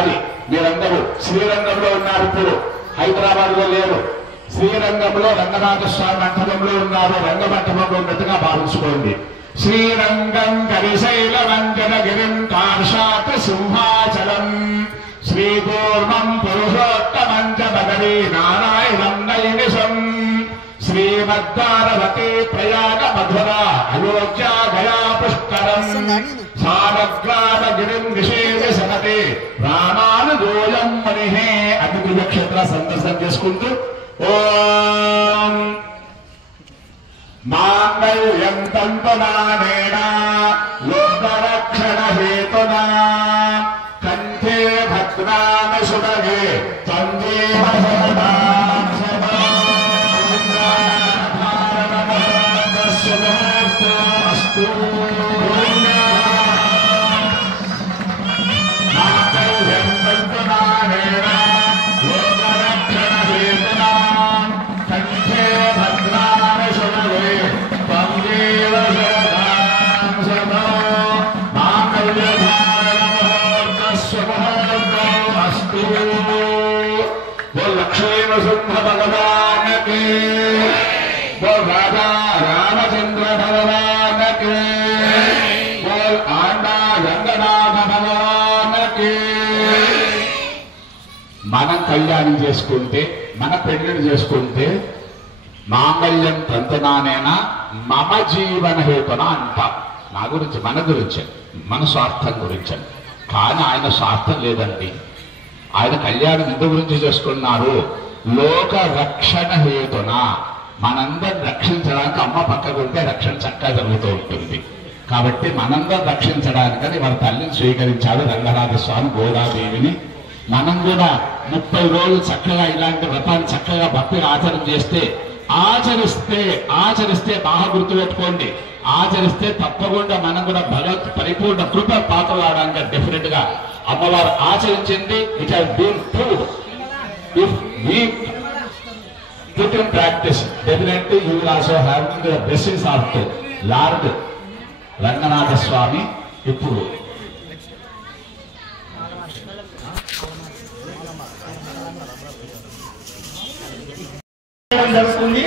ఒక్కసారి మీరందరూ శ్రీరంగంలో ఉన్నారు, ఇప్పుడు హైదరాబాద్ లో లేరు. శ్రీరంగంలో రంగనాథ స్వామి మంటపంలో ఉన్నారు. రంగమంటపంలో ఉన్నట్టుగా భావించుకోండి. శ్రీరంగం కరిశైలవంజన గిరిం కార్షాత్ సింహాచలం శ్రీకూర్మం పురుషోత్తమం చ బదరీ నారాయణం నైమిషం శ్రీమద్వారవతి ప్రయాగ మధుర అయోధ్య గయా పుష్కరం సామగ్రామగిరిం విశేష సనతే రామానుజోయం మణిహే అతి దివ్యక్షేత్ర సందర్శనం చేసుకుంటూ ఓం మాంగళ్యం తంతునానేన లోకరక్షణ హేతునా కంఠే భద్రామి సుభగే తందేవ भगवान के बोल राजा रामचंद्र भगवान के बोल आंडा रंगनाथ भगवान के మనం కళ్యాణం చేసుకుంటే మన పెళ్లిని చేసుకుంటే మాంగళ్యం తంతునానేనా మమ జీవన హేతున అంట. నా గురించి మన గురించి మన స్వార్థం గురించి. కానీ ఆయన స్వార్థం లేదండి. ఆయన కళ్యాణం ఎందు గురించి చేసుకున్నారు? లోక రక్షణ హేతున మనందరిని రక్షించడానికి అమ్మ పక్కకుంటే రక్షణ చక్కగా జరుగుతూ ఉంటుంది. కాబట్టి మనందరం రక్షించడానికని వాళ్ళ తల్లిని స్వీకరించాడు రంగనాథ స్వామి గోదాదేవిని. మనం కూడా 30 రోజులు చక్కగా ఇలాంటి వ్రతాన్ని చక్కగా భక్తిగా ఆచరిస్తే బాగా గుర్తుపెట్టుకోండి. ఆచరిస్తే తప్పకుండా మనం కూడా భగవత్ పరిపూర్ణ కృప పాత్రలాడడానికి డెఫినెట్ గా అమ్మవారు ఆచరించింది. It has been proved. If we put in practice, definitely you will also have the blessings of the Lord Ranganatha Swami. ఇప్పుడు జరుగుతుంది.